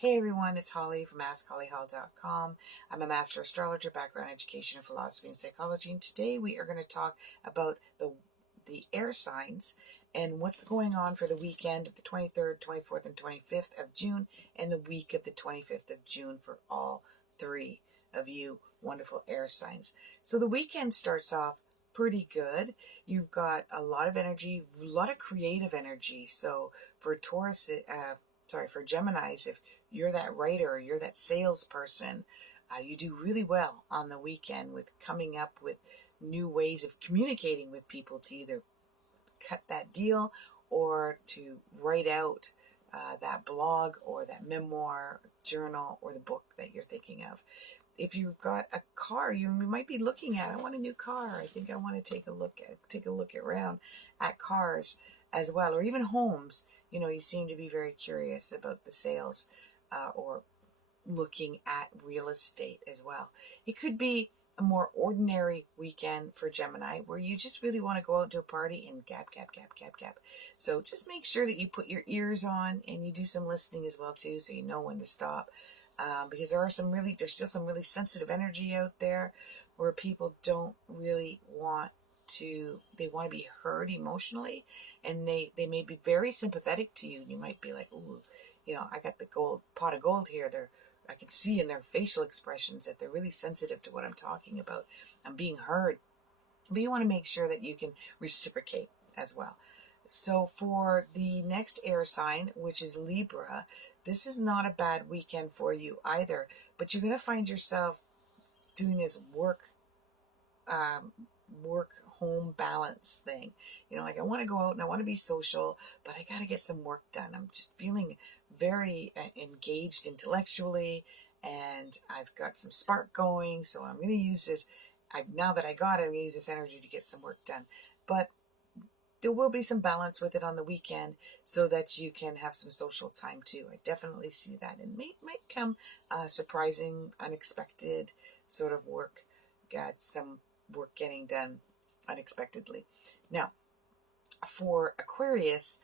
Hey everyone, it's Holly from AskHollyHall.com. I'm a master astrologer, background education in philosophy and psychology, and today we are going to talk about the air signs and what's going on for the weekend of the 23rd, 24th, and 25th of June, and the week of the 25th of June for all three of you wonderful air signs. So the weekend starts off pretty good. You've got a lot of energy, a lot of creative energy. So for for Geminis, if you're that writer or you're that salesperson, you do really well on the weekend with coming up with new ways of communicating with people to either cut that deal or to write out that blog or that memoir, journal, or the book that you're thinking of. If you've got a car, you might be looking at, I want a new car. I think I want to take a look around at cars as well, or even homes. You seem to be very curious about the sales or looking at real estate as well. It could be a more ordinary weekend for Gemini where you just really want to go out to a party and gab, gab, gab, gab, gab. So just make sure that you put your ears on and you do some listening as well too, so you know when to stop. Because there's still some really sensitive energy out there where people don't really they want to be heard emotionally, and they may be very sympathetic to you. You might be like, ooh, I got the pot of gold here. I can see in their facial expressions that they're really sensitive to what I'm talking about. I'm being heard. But you want to make sure that you can reciprocate as well. So for the next air sign, which is Libra, this is not a bad weekend for you either. But you're going to find yourself doing this work home balance thing. Like I want to go out and I want to be social, but I got to get some work done. I'm just feeling very engaged intellectually, and I've got some spark going, so I'm going to use this. Now that I got it, I'm going to use this energy to get some work done. But there will be some balance with it on the weekend so that you can have some social time too. I definitely see that. And might come surprising, unexpected sort of work. Got some work getting done unexpectedly. Now, for Aquarius,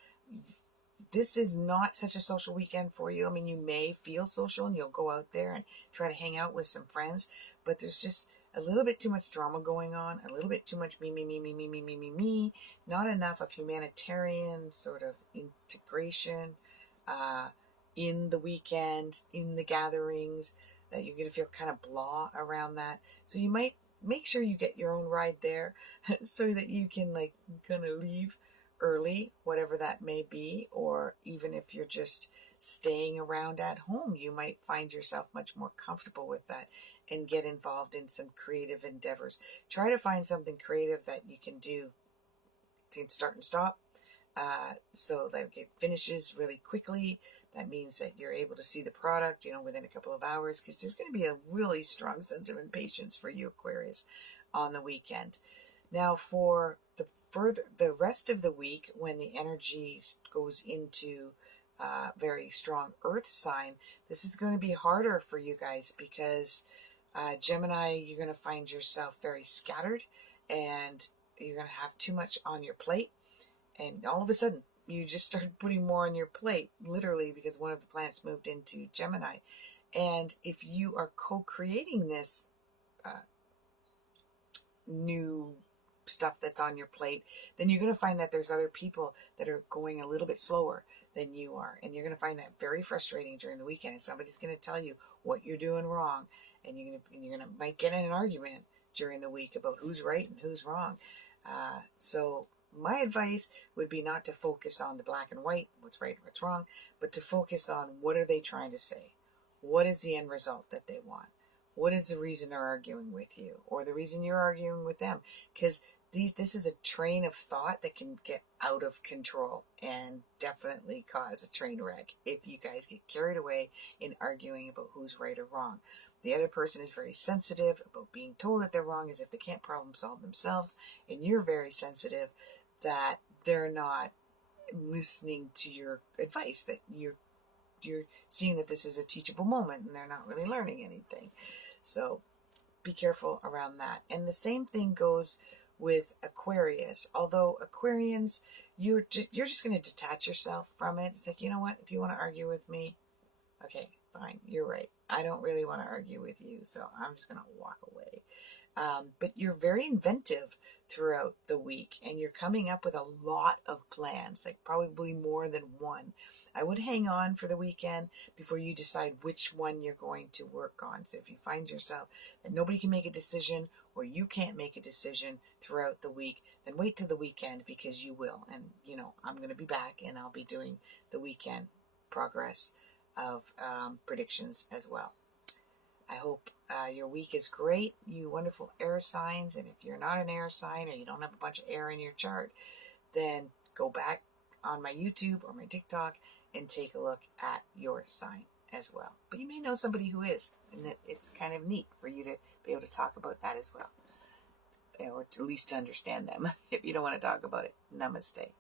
this is not such a social weekend for you. I mean, you may feel social and you'll go out there and try to hang out with some friends, but there's just a little bit too much drama going on, a little bit too much me, me, me, me, me, me, me, me, me, not enough of humanitarian sort of integration in the weekend, in the gatherings, that you're going to feel kind of blah around that. So you might make sure you get your own ride there so that you can kind of leave early, whatever that may be, or even if you're just staying around at home, you might find yourself much more comfortable with that and get involved in some creative endeavors. Try to find something creative that you can do to start and stop, so that it finishes really quickly. That means that you're able to see the product, within a couple of hours, because there's going to be a really strong sense of impatience for you, Aquarius, on the weekend. Now, for the rest of the week, when the energy goes into very strong Earth sign, this is going to be harder for you guys because Gemini, you're going to find yourself very scattered, and you're going to have too much on your plate, and all of a sudden you just started putting more on your plate, literally, because one of the planets moved into Gemini. And if you are co-creating this new stuff that's on your plate, then you're going to find that there's other people that are going a little bit slower than you are, and you're going to find that very frustrating during the weekend. And somebody's going to tell you what you're doing wrong, and you're gonna might get in an argument during the week about who's right and who's wrong. So my advice would be not to focus on the black and white, what's right, what's wrong, but to focus on what are they trying to say, what is the end result that they want. What is the reason they're arguing with you, or the reason you're arguing with them? Because this is a train of thought that can get out of control and definitely cause a train wreck if you guys get carried away in arguing about who's right or wrong. The other person is very sensitive about being told that they're wrong, as if they can't problem solve themselves, and you're very sensitive that they're not listening to your advice, that you're seeing that this is a teachable moment and they're not really learning anything. So be careful around that. And the same thing goes with Aquarius. Although Aquarians, you're just going to detach yourself from it. It's like, you know what? If you want to argue with me, Okay, fine. You're right. I don't really want to argue with you, so I'm just going to walk away. But you're very inventive throughout the week and you're coming up with a lot of plans, like probably more than one. I would hang on for the weekend before you decide which one you're going to work on. So if you find yourself that nobody can make a decision or you can't make a decision throughout the week, then wait till the weekend because you will. And, I'm going to be back and I'll be doing the weekend progress of predictions as well. I hope your week is great, you wonderful air signs. And if you're not an air sign or you don't have a bunch of air in your chart, then go back on my YouTube or my TikTok and take a look at your sign as well. But you may know somebody who is, and it's kind of neat for you to be able to talk about that as well, or at least to understand them if you don't want to talk about it. Namaste.